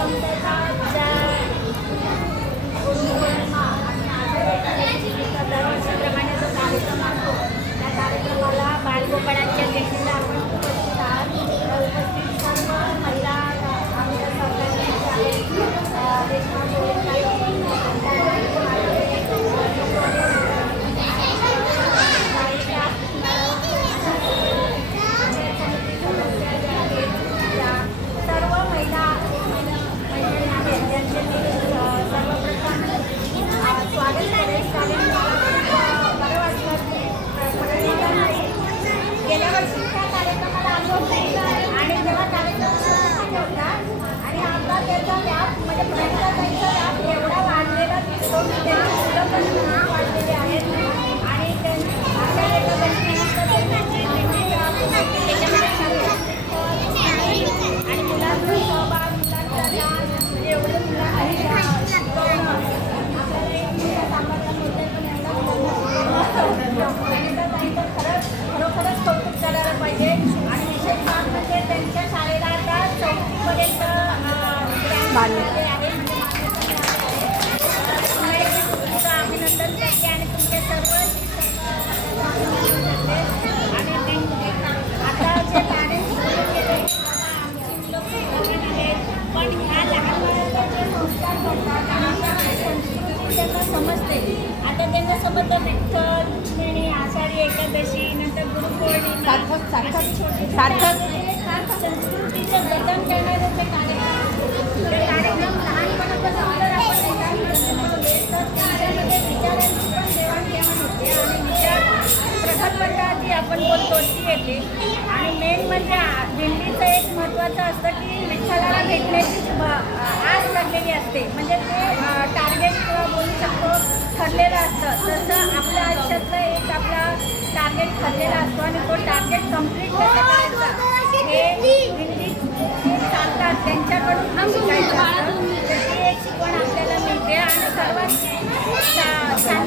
संस्थेचा ज्या गुरुपौर्णिमा आणि आषाढीचा दरवर्षीप्रमाणे जो कार्यक्रम असतो त्या कार्यक्रमाला बालगोपाळांच्या भेटीला आपण उपस्थित आहात. उपस्थित सर्व महिला आमच्या सहकार्याच्या आहेत. सर्व महिला मैत्रिणी आहेत त्यांचे मी सर्वप्रथम स्वागत करेन. कारण बरं वाटलं की गेल्या वर्षी त्या कार्यक्रमाला आलो होतो आणि तेव्हा कार्यक्रम होता आणि आता त्याचा व्याप म्हणजे प्रयत्नाचा व्याप एवढा वाढलेला दिसतो की त्यांची मुलं पण वाढलेले आहेत आणि त्यांच्या आणि मुलांचा सहभाग मुलांचा डान्स म्हणजे एवढे मुलांना शिकवणं आपल्याला समाजामध्ये पण एवढा खरोखरच कौतुक करायला पाहिजे. आणि विशेष बाब म्हणजे त्यांच्या शाळेला आता 4थीपर्यंत आहे. अभिनंदन करते आणि तुमचे सर्व आणि आता जे पॅरेंट्स केले पण ह्या लहान मुलांना जे संस्कार करतात आणि संस्कृती त्यांना समजते. आता त्यांना समजतं विठ्ठल, रुक्मिणी, आषाढी एकादशी, नंतर गुरुपौर्णिमा सार्थक संस्कृतीचे जतन करणारे ते कार्यक्रम लहानपणापासून जर आपण तर त्याच्यामध्ये विचारांची पण देवाणघेवाण होते आणि विचार प्रगल्भता आपण बोलतो ती येते. आणि मेन म्हणजे दिंडीचं एक महत्त्वाचं असतं की विठ्ठलाला भेटण्याची आस लागलेली असते. म्हणजे ते टार्गेट बोलू शकतो ठरलेलं असतं. तसं आपल्या आयुष्यातलं एक आपला टार्गेट ठरलेला असतो आणि तो टार्गेट कम्प्लीट कसं करायचा हे दिंडी सांगतात त्यांच्याकडून शिकायचं असतं. तर ती एक शिकवण आपल्याला मिळते. आणि सर्वात छान